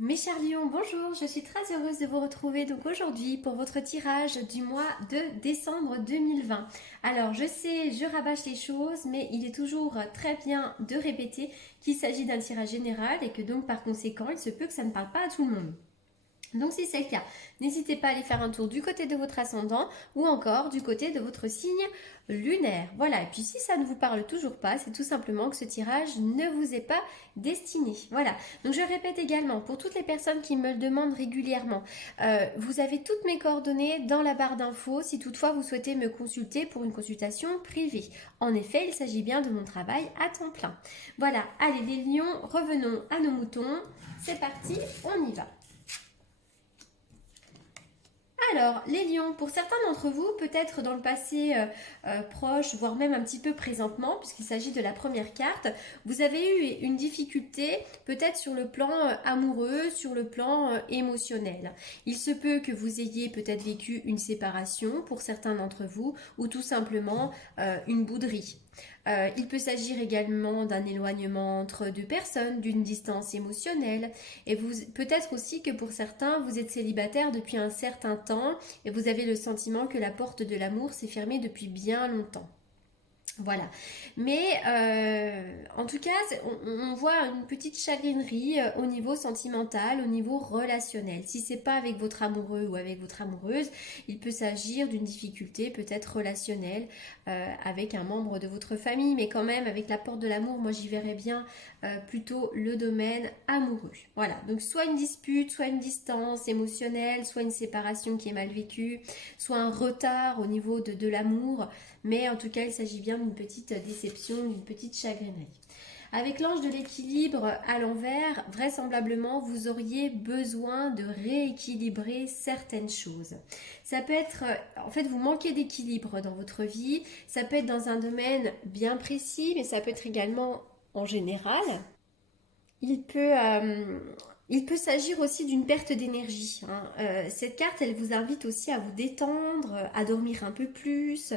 Mes chers lions, bonjour, je suis très heureuse de vous retrouver donc aujourd'hui pour votre tirage du mois de décembre 2020. Alors je sais, je rabâche les choses, mais il est toujours très bien de répéter qu'il s'agit d'un tirage général et que donc par conséquent il se peut que ça ne parle pas à tout le monde. Donc si c'est le cas, n'hésitez pas à aller faire un tour du côté de votre ascendant ou encore du côté de votre signe lunaire. Voilà, et puis si ça ne vous parle toujours pas, c'est tout simplement que ce tirage ne vous est pas destiné. Voilà, donc je répète également, pour toutes les personnes qui me le demandent régulièrement, vous avez toutes mes coordonnées dans la barre d'infos si toutefois vous souhaitez me consulter pour une consultation privée. En effet, il s'agit bien de mon travail à temps plein. Voilà, allez les lions, revenons à nos moutons. C'est parti, on y va. Alors, les lions, pour certains d'entre vous, peut-être dans le passé proche, voire même un petit peu présentement, puisqu'il s'agit de la première carte, vous avez eu une difficulté peut-être sur le plan amoureux, sur le plan émotionnel. Il se peut que vous ayez peut-être vécu une séparation pour certains d'entre vous, ou tout simplement une bouderie. Il peut s'agir également d'un éloignement entre deux personnes, d'une distance émotionnelle. Et peut-être aussi que pour certains, vous êtes célibataire depuis un certain temps et vous avez le sentiment que la porte de l'amour s'est fermée depuis bien longtemps. Voilà. Mais en tout cas, on voit une petite chagrinerie au niveau sentimental, au niveau relationnel. Si c'est pas avec votre amoureux ou avec votre amoureuse, il peut s'agir d'une difficulté peut-être relationnelle avec un membre de votre famille, mais quand même avec la porte de l'amour, moi j'y verrais bien plutôt le domaine amoureux. Voilà. Donc soit une dispute, soit une distance émotionnelle, soit une séparation qui est mal vécue, soit un retard au niveau de l'amour. Mais en tout cas, il s'agit bien d'une petite déception, d'une petite chagrinerie. Avec l'ange de l'équilibre à l'envers, vraisemblablement, vous auriez besoin de rééquilibrer certaines choses. Ça peut être, en fait, vous manquez d'équilibre dans votre vie. Ça peut être dans un domaine bien précis, mais ça peut être également en général. Il peut, euh, il peut s'agir aussi d'une perte d'énergie, hein. Cette carte, elle vous invite aussi à vous détendre, à dormir un peu plus,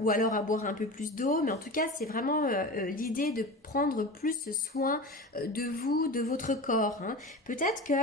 ou alors à boire un peu plus d'eau. Mais en tout cas, c'est vraiment l'idée de prendre plus soin de vous, de votre corps, hein. Peut-être que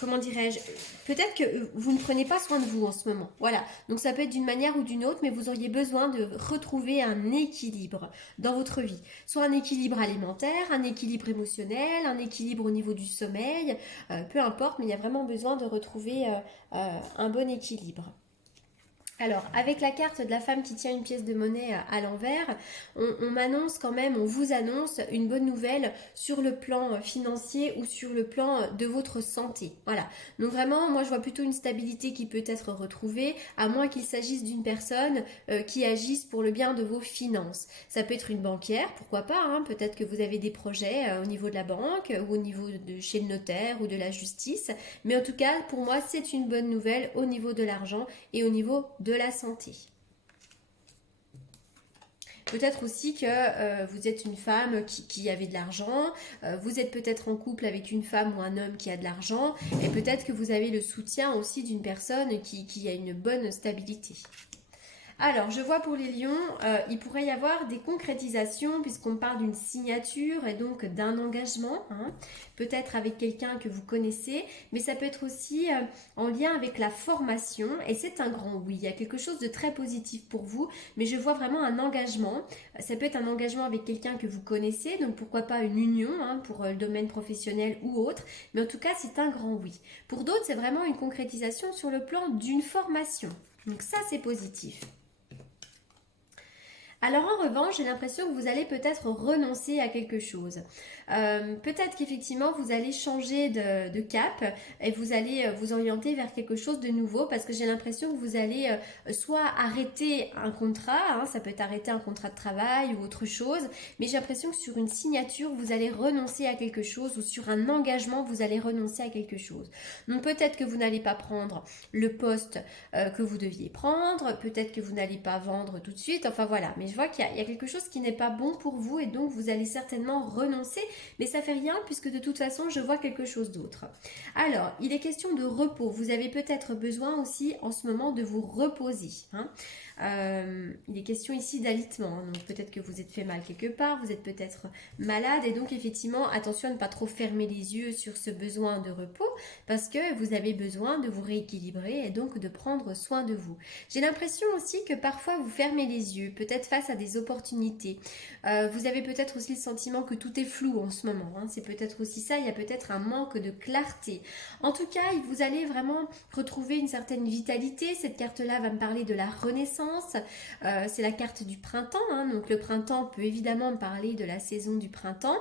comment dirais-je, peut-être que vous ne prenez pas soin de vous en ce moment. Voilà. Donc ça peut être d'une manière ou d'une autre, mais vous auriez besoin de retrouver un équilibre dans votre vie. Soit un équilibre alimentaire, un équilibre émotionnel, un équilibre au niveau du sommeil, peu importe, mais il y a vraiment besoin de retrouver un bon équilibre. Alors, avec la carte de la femme qui tient une pièce de monnaie à l'envers, on m'annonce quand même, on vous annonce une bonne nouvelle sur le plan financier ou sur le plan de votre santé. Voilà. Donc vraiment, moi je vois plutôt une stabilité qui peut être retrouvée, à moins qu'il s'agisse d'une personne qui agisse pour le bien de vos finances. Ça peut être une banquière, pourquoi pas, hein. Peut-être que vous avez des projets au niveau de la banque ou au niveau de chez le notaire ou de la justice. Mais en tout cas, pour moi, c'est une bonne nouvelle au niveau de l'argent et au niveau de la santé. Peut-être aussi que vous êtes une femme qui avait de l'argent, vous êtes peut-être en couple avec une femme ou un homme qui a de l'argent, et peut-être que vous avez le soutien aussi d'une personne qui a une bonne stabilité. Alors, je vois pour les lions, il pourrait y avoir des concrétisations puisqu'on parle d'une signature et donc d'un engagement, hein, peut-être avec quelqu'un que vous connaissez, mais ça peut être aussi en lien avec la formation et c'est un grand oui. Il y a quelque chose de très positif pour vous, mais je vois vraiment un engagement. Ça peut être un engagement avec quelqu'un que vous connaissez, donc pourquoi pas une union, hein, pour le domaine professionnel ou autre, mais en tout cas, c'est un grand oui. Pour d'autres, c'est vraiment une concrétisation sur le plan d'une formation. Donc ça, c'est positif. Alors en revanche, j'ai l'impression que vous allez peut-être renoncer à quelque chose. Peut-être qu'effectivement, vous allez changer de cap et vous allez vous orienter vers quelque chose de nouveau parce que j'ai l'impression que vous allez soit arrêter un contrat, hein, ça peut être arrêter un contrat de travail ou autre chose, mais j'ai l'impression que sur une signature, vous allez renoncer à quelque chose ou sur un engagement, vous allez renoncer à quelque chose. Donc peut-être que vous n'allez pas prendre le poste que vous deviez prendre, peut-être que vous n'allez pas vendre tout de suite, enfin voilà, mais mais je vois qu'il y a quelque chose qui n'est pas bon pour vous et donc vous allez certainement renoncer, mais ça fait rien puisque de toute façon, je vois quelque chose d'autre. Alors, il est question de repos. Vous avez peut-être besoin aussi en ce moment de vous reposer, hein. Il est question ici d'alitement, hein. Donc peut-être que vous êtes fait mal quelque part, vous êtes peut-être malade et donc effectivement, attention à ne pas trop fermer les yeux sur ce besoin de repos parce que vous avez besoin de vous rééquilibrer et donc de prendre soin de vous. J'ai l'impression aussi que parfois vous fermez les yeux, peut-être face à des opportunités. Vous avez peut-être aussi le sentiment que tout est flou en ce moment, hein. C'est peut-être aussi ça, il y a peut-être un manque de clarté. En tout cas, vous allez vraiment retrouver une certaine vitalité. Cette carte-là va me parler de la renaissance. C'est la carte du printemps, hein. Donc le printemps peut évidemment me parler de la saison du printemps.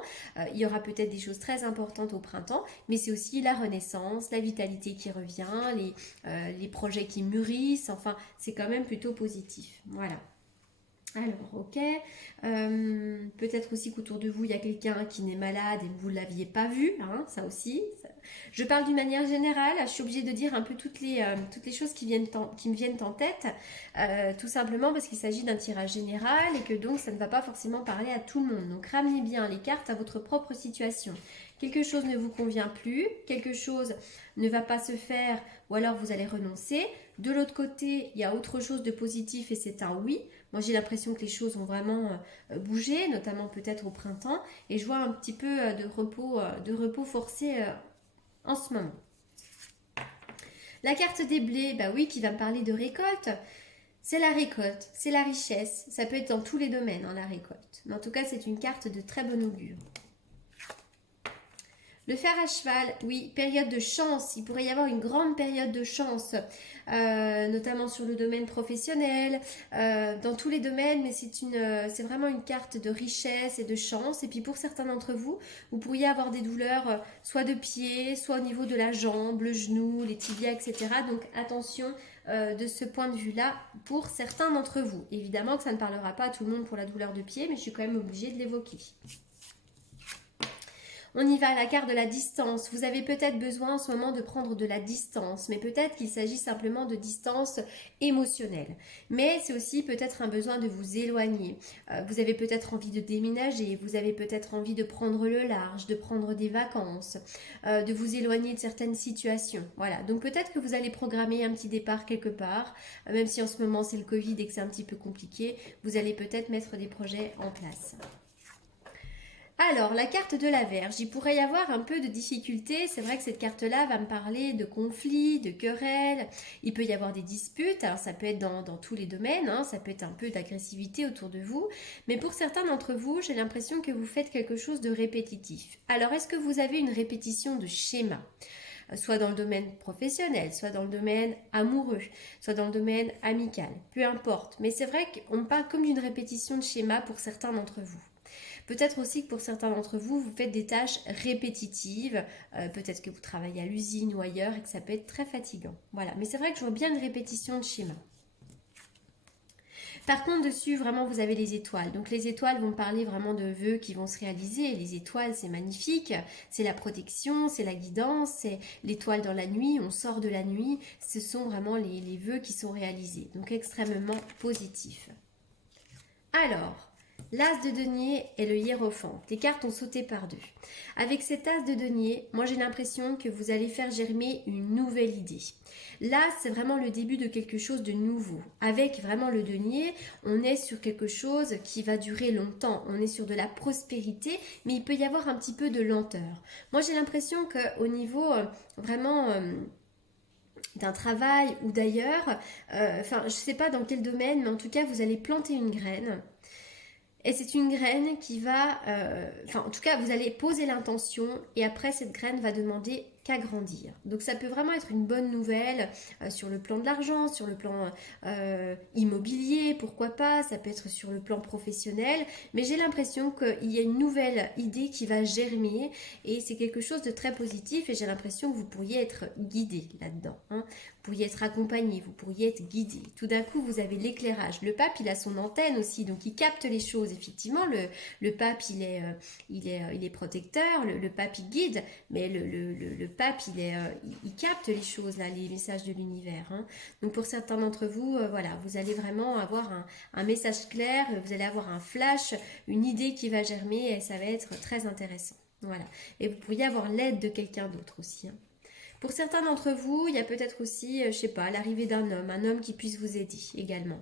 Il y aura peut-être des choses très importantes au printemps, mais c'est aussi la renaissance, la vitalité qui revient, les projets qui mûrissent. Enfin, c'est quand même plutôt positif. Voilà. Alors, ok. Peut-être aussi qu'autour de vous, il y a quelqu'un qui n'est malade et que vous ne l'aviez pas vu, hein, ça aussi. Je parle d'une manière générale, je suis obligée de dire un peu toutes les choses qui me viennent en tête, tout simplement parce qu'il s'agit d'un tirage général et que donc ça ne va pas forcément parler à tout le monde. Donc ramenez bien les cartes à votre propre situation. Quelque chose ne vous convient plus, quelque chose ne va pas se faire ou alors vous allez renoncer. De l'autre côté, il y a autre chose de positif et c'est un oui. Moi, j'ai l'impression que les choses ont vraiment bougé, notamment peut-être au printemps, et je vois un petit peu de repos forcé en ce moment. La carte des blés, bah oui, qui va me parler de récolte. C'est la récolte, c'est la richesse. Ça peut être dans tous les domaines, hein, la récolte. Mais en tout cas, c'est une carte de très bon augure. Le fer à cheval, oui, période de chance. Il pourrait y avoir une grande période de chance, notamment sur le domaine professionnel, dans tous les domaines, mais c'est vraiment une carte de richesse et de chance. Et puis pour certains d'entre vous, vous pourriez avoir des douleurs, soit de pied, soit au niveau de la jambe, le genou, les tibias, etc. Donc attention de ce point de vue-là pour certains d'entre vous. Évidemment que ça ne parlera pas à tout le monde pour la douleur de pied, mais je suis quand même obligée de l'évoquer. On y va à la carte de la distance. Vous avez peut-être besoin en ce moment de prendre de la distance, mais peut-être qu'il s'agit simplement de distance émotionnelle. Mais c'est aussi peut-être un besoin de vous éloigner. Vous avez peut-être envie de déménager, vous avez peut-être envie de prendre le large, de prendre des vacances, de vous éloigner de certaines situations. Voilà, donc peut-être que vous allez programmer un petit départ quelque part, même si en ce moment c'est le Covid et que c'est un petit peu compliqué, vous allez peut-être mettre des projets en place. Alors, la carte de la Vierge, il pourrait y avoir un peu de difficulté. C'est vrai que cette carte-là va me parler de conflits, de querelles. Il peut y avoir des disputes. Alors, ça peut être dans tous les domaines, hein. Ça peut être un peu d'agressivité autour de vous. Mais pour certains d'entre vous, j'ai l'impression que vous faites quelque chose de répétitif. Alors, est-ce que vous avez une répétition de schéma ? Soit dans le domaine professionnel, soit dans le domaine amoureux, soit dans le domaine amical. Peu importe. Mais c'est vrai qu'on parle comme d'une répétition de schéma pour certains d'entre vous. Peut-être aussi que pour certains d'entre vous, vous faites des tâches répétitives. Peut-être que vous travaillez à l'usine ou ailleurs et que ça peut être très fatigant. Voilà, mais c'est vrai que je vois bien une répétition de schéma. Par contre, dessus, vraiment, vous avez les étoiles. Donc, les étoiles vont parler vraiment de vœux qui vont se réaliser. Les étoiles, c'est magnifique. C'est la protection, c'est la guidance, c'est l'étoile dans la nuit. On sort de la nuit. Ce sont vraiment les vœux qui sont réalisés. Donc, extrêmement positif. Alors, l'as de denier et le hiérophante. Les cartes ont sauté par deux. Avec cet as de denier, moi j'ai l'impression que vous allez faire germer une nouvelle idée. L'as, c'est vraiment le début de quelque chose de nouveau. Avec vraiment le denier, on est sur quelque chose qui va durer longtemps. On est sur de la prospérité, mais il peut y avoir un petit peu de lenteur. Moi j'ai l'impression qu'au niveau vraiment d'un travail ou d'ailleurs, je ne sais pas dans quel domaine, mais en tout cas vous allez planter une graine. Et c'est une graine qui va, en tout cas, vous allez poser l'intention et après, cette graine va demander qu'à grandir. Donc, ça peut vraiment être une bonne nouvelle sur le plan de l'argent, sur le plan immobilier, pourquoi pas, ça peut être sur le plan professionnel. Mais j'ai l'impression qu'il y a une nouvelle idée qui va germer et c'est quelque chose de très positif et j'ai l'impression que vous pourriez être guidé là-dedans, hein. Vous pourriez être accompagné, vous pourriez être guidé. Tout d'un coup, vous avez l'éclairage. Le pape, il a son antenne aussi, donc il capte les choses. Effectivement, le pape, il est protecteur, le pape, il guide, mais le pape, il capte les choses, là, les messages de l'univers. Hein. Donc pour certains d'entre vous, voilà, vous allez vraiment avoir un message clair, vous allez avoir un flash, une idée qui va germer et ça va être très intéressant. Voilà. Et vous pourriez avoir l'aide de quelqu'un d'autre aussi. Hein. Pour certains d'entre vous, il y a peut-être aussi, je sais pas, l'arrivée d'un homme, un homme qui puisse vous aider également.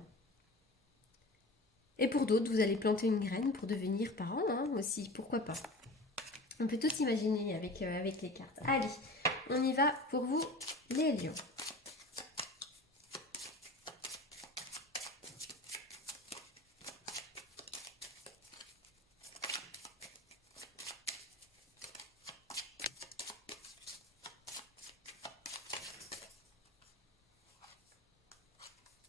Et pour d'autres, vous allez planter une graine pour devenir parent hein, aussi, pourquoi pas. On peut tout imaginer avec les cartes. Allez, on y va pour vous, les lions.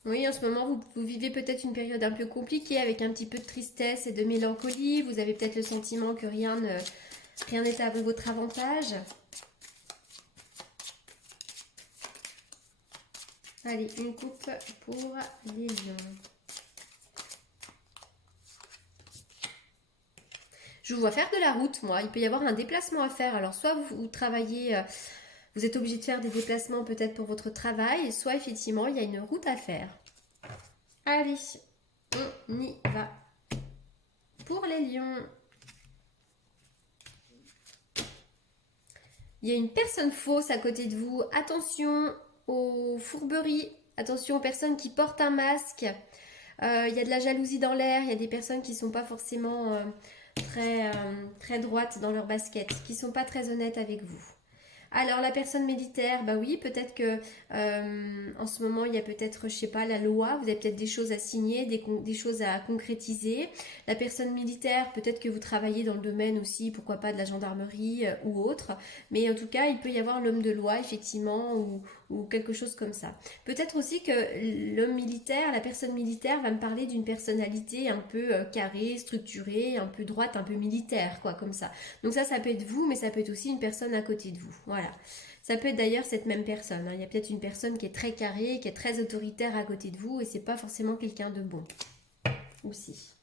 Oui, en ce moment, vous vivez peut-être une période un peu compliquée avec un petit peu de tristesse et de mélancolie. Vous avez peut-être le sentiment que rien n'est à votre avantage. Allez, une coupe pour les lions. Je vous vois faire de la route, moi. Il peut y avoir un déplacement à faire. Alors, soit vous travaillez, vous êtes obligé de faire des déplacements peut-être pour votre travail, soit effectivement, il y a une route à faire. Allez, on y va. Pour les lions, il y a une personne fausse à côté de vous. Attention aux fourberies. Attention aux personnes qui portent un masque. Il y a de la jalousie dans l'air. Il y a des personnes qui ne sont pas forcément très droites dans leur basket, qui ne sont pas très honnêtes avec vous. Alors la personne militaire, bah oui, peut-être que en ce moment il y a peut-être, je sais pas, la loi, vous avez peut-être des choses à signer, des choses à concrétiser. La personne militaire, peut-être que vous travaillez dans le domaine aussi, pourquoi pas de la gendarmerie ou autre. Mais en tout cas, il peut y avoir l'homme de loi effectivement ou quelque chose comme ça. Peut-être aussi que l'homme militaire, la personne militaire va me parler d'une personnalité un peu carrée, structurée, un peu droite, un peu militaire, quoi, comme ça. Donc ça peut être vous, mais ça peut être aussi une personne à côté de vous. Voilà. Ça peut être d'ailleurs cette même personne. Hein. Il y a peut-être une personne qui est très carrée, qui est très autoritaire à côté de vous, et c'est pas forcément quelqu'un de bon. Aussi.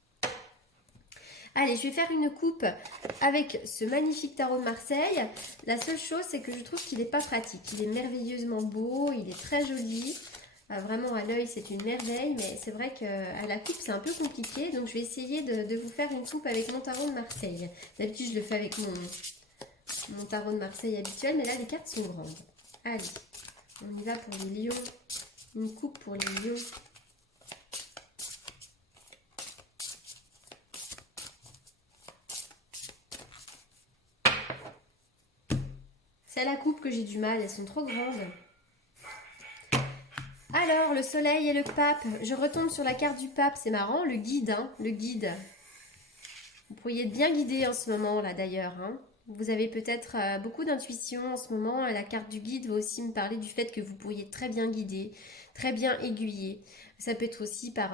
Allez, je vais faire une coupe avec ce magnifique tarot de Marseille. La seule chose, c'est que je trouve qu'il n'est pas pratique. Il est merveilleusement beau, il est très joli. Vraiment, à l'œil, c'est une merveille, mais c'est vrai qu'à la coupe, c'est un peu compliqué. Donc, je vais essayer de vous faire une coupe avec mon tarot de Marseille. D'habitude, je le fais avec mon tarot de Marseille habituel, mais là, les cartes sont grandes. Allez, on y va pour les lions. Une coupe pour les lions. C'est la coupe que j'ai du mal, elles sont trop grandes. Alors, le soleil et le pape. Je retombe sur la carte du pape, c'est marrant, le guide, hein, le guide. Vous pourriez être bien guidé en ce moment, là, d'ailleurs. Hein. Vous avez peut-être beaucoup d'intuition en ce moment. La carte du guide va aussi me parler du fait que vous pourriez être très bien guidé, très bien aiguillé. Ça peut être aussi par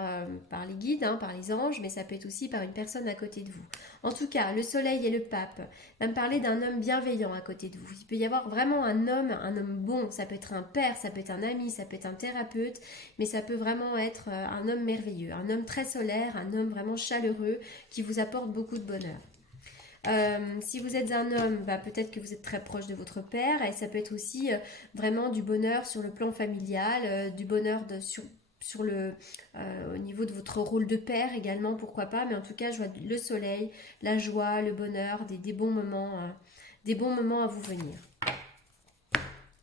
les guides, hein, par les anges, mais ça peut être aussi par une personne à côté de vous. En tout cas, le soleil et le pape va me parler d'un homme bienveillant à côté de vous. Il peut y avoir vraiment un homme bon. Ça peut être un père, ça peut être un ami, ça peut être un thérapeute, mais ça peut vraiment être un homme merveilleux, un homme très solaire, un homme vraiment chaleureux qui vous apporte beaucoup de bonheur. Si vous êtes un homme, bah, peut-être que vous êtes très proche de votre père et ça peut être aussi vraiment du bonheur sur le plan familial, du bonheur au niveau de votre rôle de père également, pourquoi pas, mais en tout cas je vois le soleil, la joie, le bonheur, des bons moments à vous venir.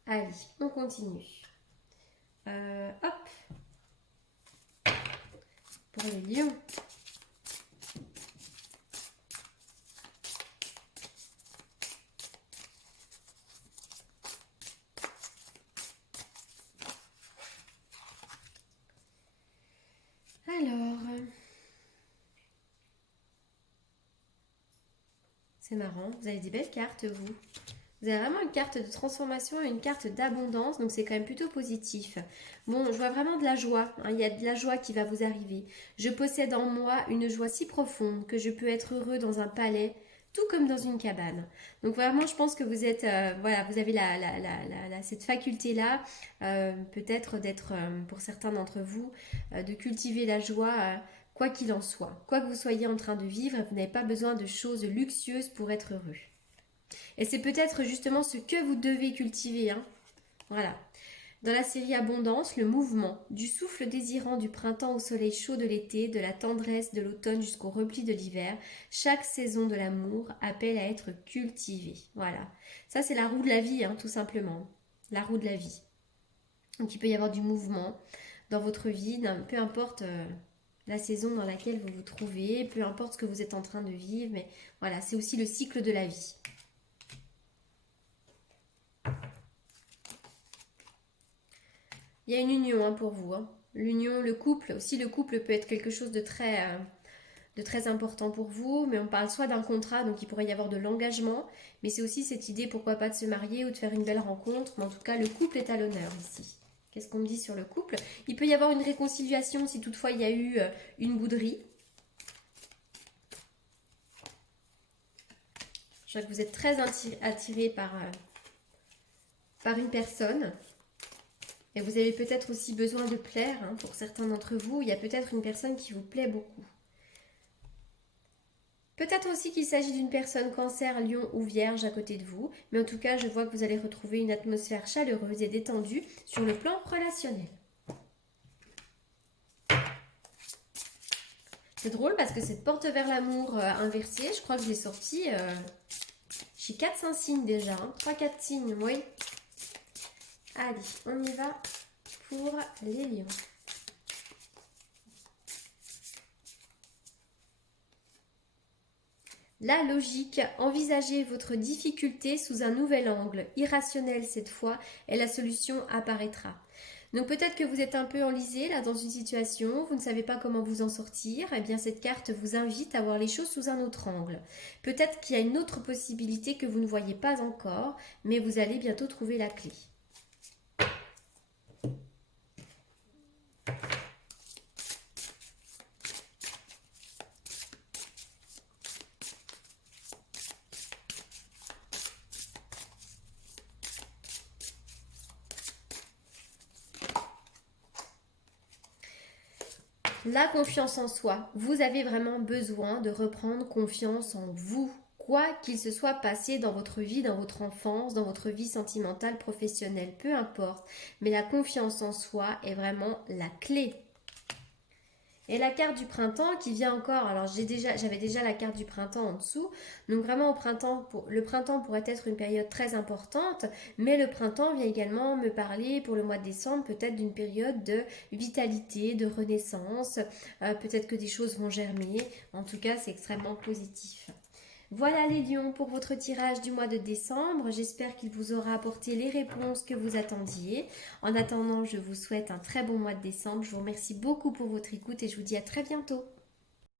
Allez, on continue. Hop, pour les lions. Alors, c'est marrant, vous avez des belles cartes, vous. Vous avez vraiment une carte de transformation et une carte d'abondance, donc c'est quand même plutôt positif. Bon, je vois vraiment de la joie, hein, il y a de la joie qui va vous arriver. Je possède en moi une joie si profonde que je peux être heureux dans un palais, tout comme dans une cabane. Donc vraiment, je pense que vous êtes, voilà, vous avez cette faculté-là, peut-être d'être, pour certains d'entre vous, de cultiver la joie. Quoi qu'il en soit, quoi que vous soyez en train de vivre, vous n'avez pas besoin de choses luxueuses pour être heureux. Et c'est peut-être justement ce que vous devez cultiver, hein. Voilà. Dans la série Abondance, le mouvement, du souffle désirant du printemps au soleil chaud de l'été, de la tendresse de l'automne jusqu'au repli de l'hiver, chaque saison de l'amour appelle à être cultivée. Voilà. Ça, c'est la roue de la vie, hein, tout simplement. La roue de la vie. Donc, il peut y avoir du mouvement dans votre vie, peu importe la saison dans laquelle vous vous trouvez, peu importe ce que vous êtes en train de vivre, mais voilà, c'est aussi le cycle de la vie. Il y a une union, hein, pour vous, hein. L'union, le couple, aussi le couple peut être quelque chose de très important pour vous, mais on parle soit d'un contrat, donc il pourrait y avoir de l'engagement, mais c'est aussi cette idée, pourquoi pas, de se marier ou de faire une belle rencontre, mais en tout cas, le couple est à l'honneur ici. Qu'est-ce qu'on me dit sur le couple? Il peut y avoir une réconciliation si toutefois il y a eu une bouderie. Je vois que vous êtes très attiré par une personne. Et vous avez peut-être aussi besoin de plaire, hein, pour certains d'entre vous. Il y a peut-être une personne qui vous plaît beaucoup. Peut-être aussi qu'il s'agit d'une personne cancer, lion ou vierge à côté de vous. Mais en tout cas, je vois que vous allez retrouver une atmosphère chaleureuse et détendue sur le plan relationnel. C'est drôle parce que cette porte vers l'amour inversée, je crois que je l'ai sortie chez 4-5 signes déjà. Hein, 3-4 signes, oui. Allez, on y va pour les lions. La logique, envisagez votre difficulté sous un nouvel angle, irrationnel cette fois, et la solution apparaîtra. Donc peut-être que vous êtes un peu enlisé là dans une situation, vous ne savez pas comment vous en sortir, et bien cette carte vous invite à voir les choses sous un autre angle. Peut-être qu'il y a une autre possibilité que vous ne voyez pas encore, mais vous allez bientôt trouver la clé. La confiance en soi. Vous avez vraiment besoin de reprendre confiance en vous. Quoi qu'il se soit passé dans votre vie, dans votre enfance, dans votre vie sentimentale, professionnelle, peu importe. Mais la confiance en soi est vraiment la clé. Et la carte du printemps qui vient encore, alors j'avais déjà la carte du printemps en dessous, donc vraiment le printemps pourrait être une période très importante, mais le printemps vient également me parler pour le mois de décembre peut-être d'une période de vitalité, de renaissance, peut-être que des choses vont germer, en tout cas c'est extrêmement positif. Voilà les lions pour votre tirage du mois de décembre. J'espère qu'il vous aura apporté les réponses que vous attendiez. En attendant, je vous souhaite un très bon mois de décembre. Je vous remercie beaucoup pour votre écoute et je vous dis à très bientôt.